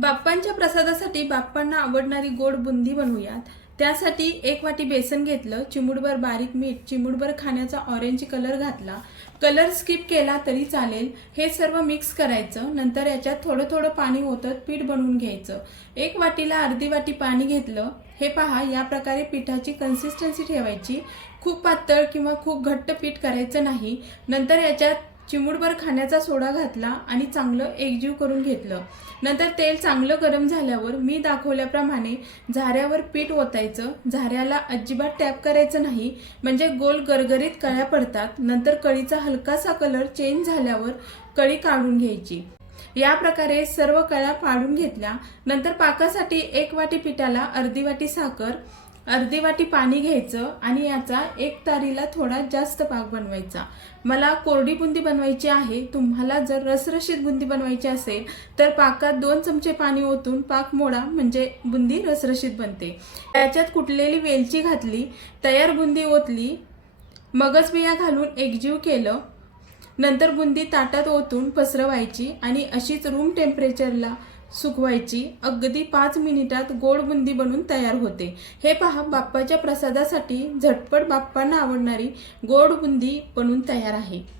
बाप्पांच्या प्रसादासाठी बाप्पांना आवडणारी गोड बुंदी बनवूयात. त्यासाठी एक वाटी बेसन घेतलं चिमुडभर बारीक मीठ चिमुडभर खाण्याचा ऑरेंज कलर घातला. कलर स्किप केला तरी चालेल. हे सर्व मिक्स करायचं. नंतर याच्यात थोडं थोडं पाणी ओतत पीठ बनवून घ्यायचं. एक वाटीला अर्धी वाटी पाणी घेतलं. हे पहा या प्रकारे पिठाची कन्सिस्टन्सी ठेवायची. खूप पातळ किंवा खूप घट्ट पीठ करायचं नाही. नंतर याच्यात चिमूटभर खाण्याचा सोडा घातला आणि चांगलं एकजीव करून घेतलं. नंतर तेल चांगलं गरम झाल्यावर मी दाखवल्याप्रमाणे झाऱ्यावर पीठ ओतायचं. झाऱ्याला अजिबात टॅप करायचं नाही म्हणजे गोल गरगरीत कळ्या पडतात. नंतर कळीचा हलकासा कलर चेंज झाल्यावर कळी काढून घ्यायची. या प्रकारे सर्व कळ्या पाडून घेतल्या. नंतर पाकासाठी एक वाटी पिठाला अर्धी वाटी साखर अर्धी वाटी पाणी घ्यायचं आणि याचा एक तारीला थोडा जास्त पाक बनवायचा. मला कोरडी बुंदी बनवायची आहे. तुम्हाला जर रसरशीत बुंदी बनवायची असेल तर पाकात दोन चमचे पाणी ओतून पाक मोडा म्हणजे बुंदी रसरशीत बनते. त्याच्यात कुटलेली वेलची घातली तयार बुंदी ओतली मगज बिया घालून एकजीव केलं नंतर बुंदी ताटात ओतून पसरवायची आणि अशीच रूम टेम्परेचरला सुकवायची. अगदी पाच मिनिटात गोड बुंदी बनून तयार होते. हे पहा बाप्पाच्या प्रसादासाठी झटपट बाप्पांना आवडणारी गोड बुंदी बनून तयार आहे.